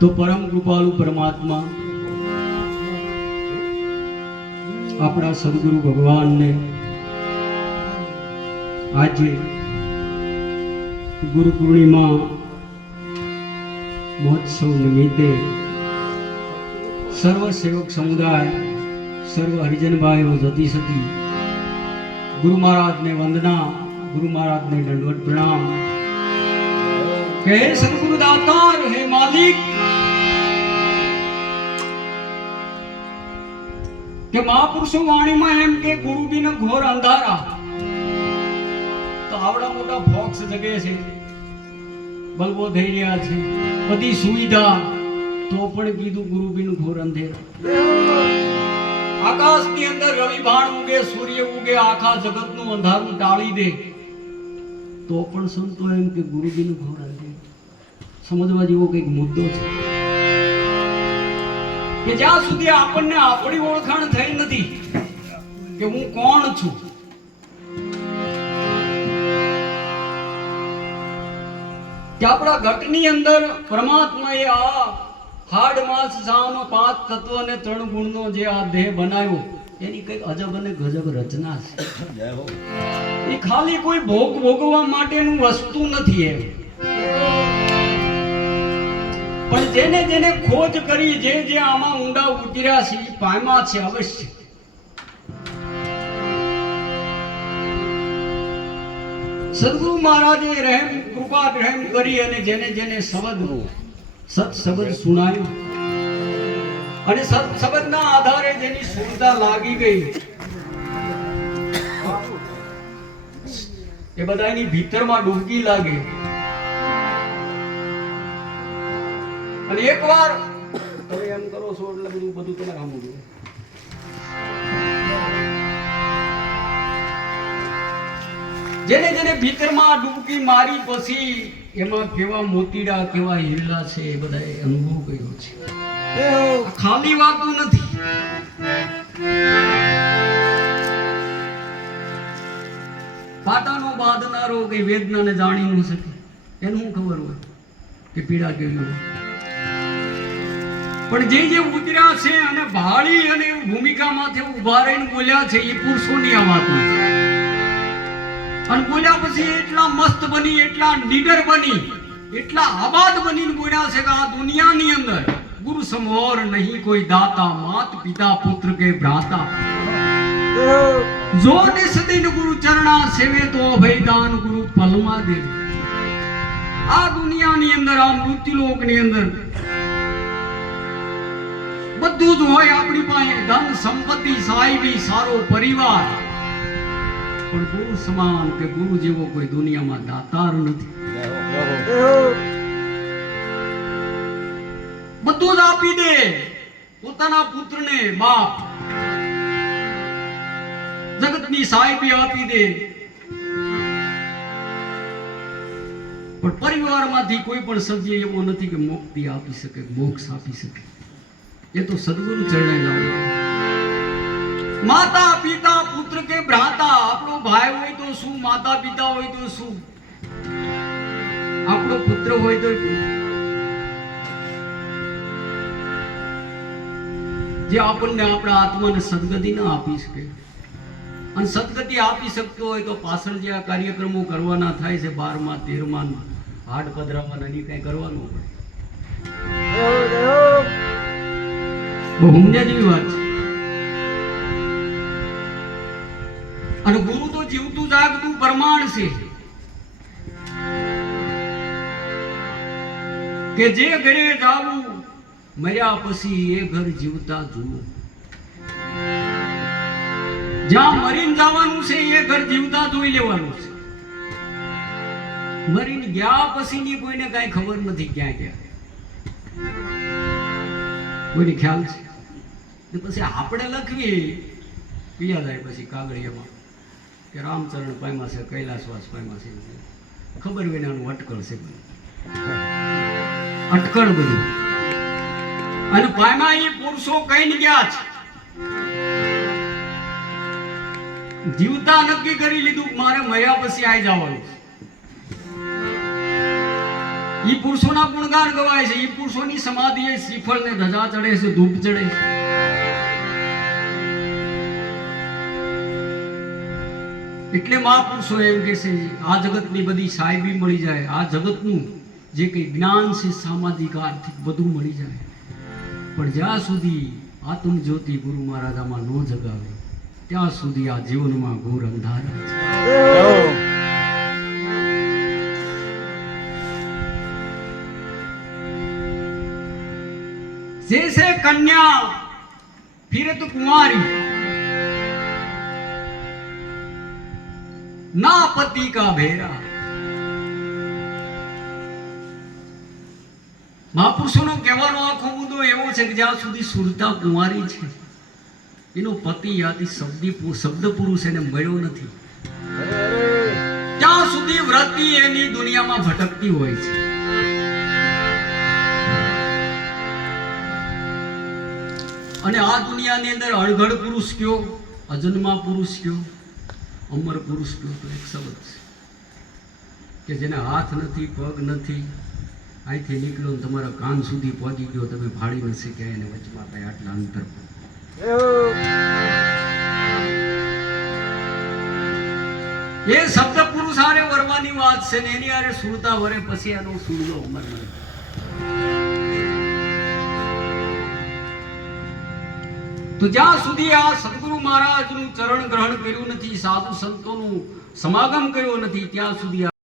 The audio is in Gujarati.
તો પરમ કૃપાલુ પરમાત્મા આપણા સદગુરુ ભગવાનને આજે ગુરુ પૂર્ણિમા મહોત્સવ નિમિત્તે સર્વ સેવક સમુદાય, સર્વ હરિજનભાઈઓ, જતી સતી, ગુરુ મહારાજને વંદના, ગુરુ મહારાજને દંડવત પ્રણામ. હે સદગુરુ દાતાર હે માલિક કે મહાપુરુષો વાણીમાં એમ કે ગુરુ બિન ઘોર અંધારા તો આવડા મોટા ફોક્સ જગે છે બલ્બો થઈ રહ્યા છે બધી સુવિધા તો પણ કીધું ગુરુ બિન ઘોર અંધેરા આકાશની અંદર રવિ ભાણ ઉગે સૂર્ય ઉગે આખા જગતનું અંધારું ટાળી દે તો પણ સંતો એમ કે ગુરુ બિન ઘોર અંધેરા સમજવા જેવો કંઈક મુદ્દો છે. કે જ્યાં સુધી આપણને આપણી ઓળખાણ થઈ નથી કે હું કોણ છું? કે આપણા ઘટની અંદર પરમાત્માએ આ હાડ માસ સામ પાંચ તત્વ અને ત્રણ ગુણનો જે આ દેહ બનાવ્યો એની કઈ અજબ અને ગજબ રચના છે. એ ખાલી કોઈ ભોગ ભોગવવા માટેનું વસ્તુ નથી એમ. પણ જેને જેને ખોજ કરી, જે જે આમાં ઊંડા ઉતર્યા છે પામ્યા છે અવશ્ય. સદગુરુ મહારાજે રહેમ, કૃપા રહેમ કરી અને જેને જેને સબદ સત સબદ સુનાયો. અને સત સબદના આધારે જેની સુરતા લાગી ગઈ. એ બધાની ભીતરમાં ડૂબકી લાગે. અને એકવાર તમે એમ કરો છો એટલે બધું બધું તમે સાંભળું. છું જેને જેને ભીતરમાં ડૂબકી મારી પછી એમાં કેવા મોતીડા કેવા હીરલા છે એ બધાએ અનુભવ કર્યો છે. ખાલી વાતો નથી. પાટાનો બાંધનારો કે વેદનાને જાણી ન શકે. એનું શું ખબર હોય કે પીડા કેવી હોય? પણ જે જે ઉતર્યા છે અને ભાળી અને ભૂમિકામાંથી ઊભા રહીને બોલ્યા છે, એ પુરુષોની આ વાત અને બોલ્યા પછી એટલા મસ્ત બની, એટલા નીડર બની, એટલા આબાદ બનીને બોલ્યા છે કે આ દુનિયાની અંદર ગુરુ સમોર નહીં કોઈ દાતા, માત પિતા, પુત્ર કે ભ્રાતા. જો નિસદિન ગુરુ ચરણા સેવે તો અભયદાન ગુરુ ફલમાં દે. આ દુનિયાની અંદર, આ મૃત્યુલોકની અંદર બધું જ હોય આપણી પાસે. ધન સંપત્તિ સાહેબી સારો પરિવાર. પણ ગુરુ સમાન કે ગુરુ જેવો કોઈ દુનિયામાં દાતાર નથી. બધું જ આપી દે. પોતાના પુત્રને બાપ. જગતની સાહેબી આપી દે. પણ પરિવારમાંથી કોઈ પણ સભ્ય એવો નથી કે મુક્તિ આપી શકે, મોક્ષ આપી શકે. એ તો સદગુરુ ચરણે લાવવાનું માતા, પિતા, પુત્ર કે ભ્રાતા, આપણો ભાઈ હોય તો શું? માતા, પિતા હોય તો શું? આપણો પુત્ર હોય તો જે આપણને આપણા આત્માને સદગતિ ના આપી શકે. અને સદગતિ આપી શકતો હોય તો પાછળ જે આ કાર્યક્રમો કરવાના થાય છે બારમા તેરમા હાડ પધરામાં નહીં કઈ કરવાનું પડે બહુ સમજ્યા જેવી વાત છે. અને ગુરુ તો જીવતું જાગતું પ્રમાણ છે. કે જે ઘરે જાવું, મર્યા પછી એ ઘર જીવતા જુઓ. જ્યાં મરીને જવાનું છે, એ ઘર જીવતા જોઈ લેવાનું છે. મરીને ગયા પછીની કોઈને કાંઈ ખબર નથી ક્યાં ક્યાં કોઈને ખ્યાલ છે? ને પછી આપણે લખવી. પિયા જાય પછી કાગળિયામાં. કે રામચરણ પામ્યા છે, કૈલાસવાસ પામ્યા છે. ખબર વિનાનું અટકળ છે બધું. અટકળ બધું. અને પામ્યા એ પુરુષો કઈ ગયા છે? જીવતા નક્કી કરી લીધું, મારે મર્યા પછી આવી જવાનું છે. ઈ પુરુષોના ગુણગાન ગવાય છે. ઈ પુરુષોની સમાધિ એ શ્રીફળ ને ધજા ચડે છે, ધૂપ ચડે છે. એટલે મહાપુરુષો એમ કે છે, આ જગતની બધી સાહેબી મળી જાય. આ જગતનું જે કંઈ જ્ઞાન છે સામાજિક આર્થિક બધું મળી જાય. પણ જ્યાં સુધી આત્મ જ્યોતિ ગુરુ મહારાજામાં ન જગાવે, ત્યાં સુધી આ જીવનમાં ઘોર અંધારા છે. जैसे कन्या फिरत कुंवारी ना पति का भेरा મહાપુરુષોનો કહેવાનો આખો મુદ્દો એવો છે કે જ્યાં સુધી સુરતા કુંવારી છે એનો પતિ યાદી શબ્દી પુ- શબ્દ પુરુષ એને મળ્યો નથી ત્યાં સુધી વ્રતિ એની દુનિયામાં ભટકતી હોય છે અને આ દુનિયાની અંદર અણઘડ પુરુષ કયો? અજન્મા પુરુષ કયો? અમર પુરુષ કયો? તો એક શબ્દ છે. કે જેને હાથ નથી, પગ નથી, અહીંથી નીકળ્યો ને તમારા કાન સુધી પહોંચી ગયો, તમે ભાળી ન શક્યા એને વચમાં કઈ આટલા અંતર એ શબ્દ પુરુષ હારે વરવાની વાત છે ને એની આરે સુરતા વરે પછી એનો સુરલો અમર બને તો જ્યાં સુધી આ સદગુરુ મહારાજનું ચરણ ગ્રહણ કર્યું નથી, સાધુ સંતોનું સમાગમ કર્યો નથી, ત્યાં સુધી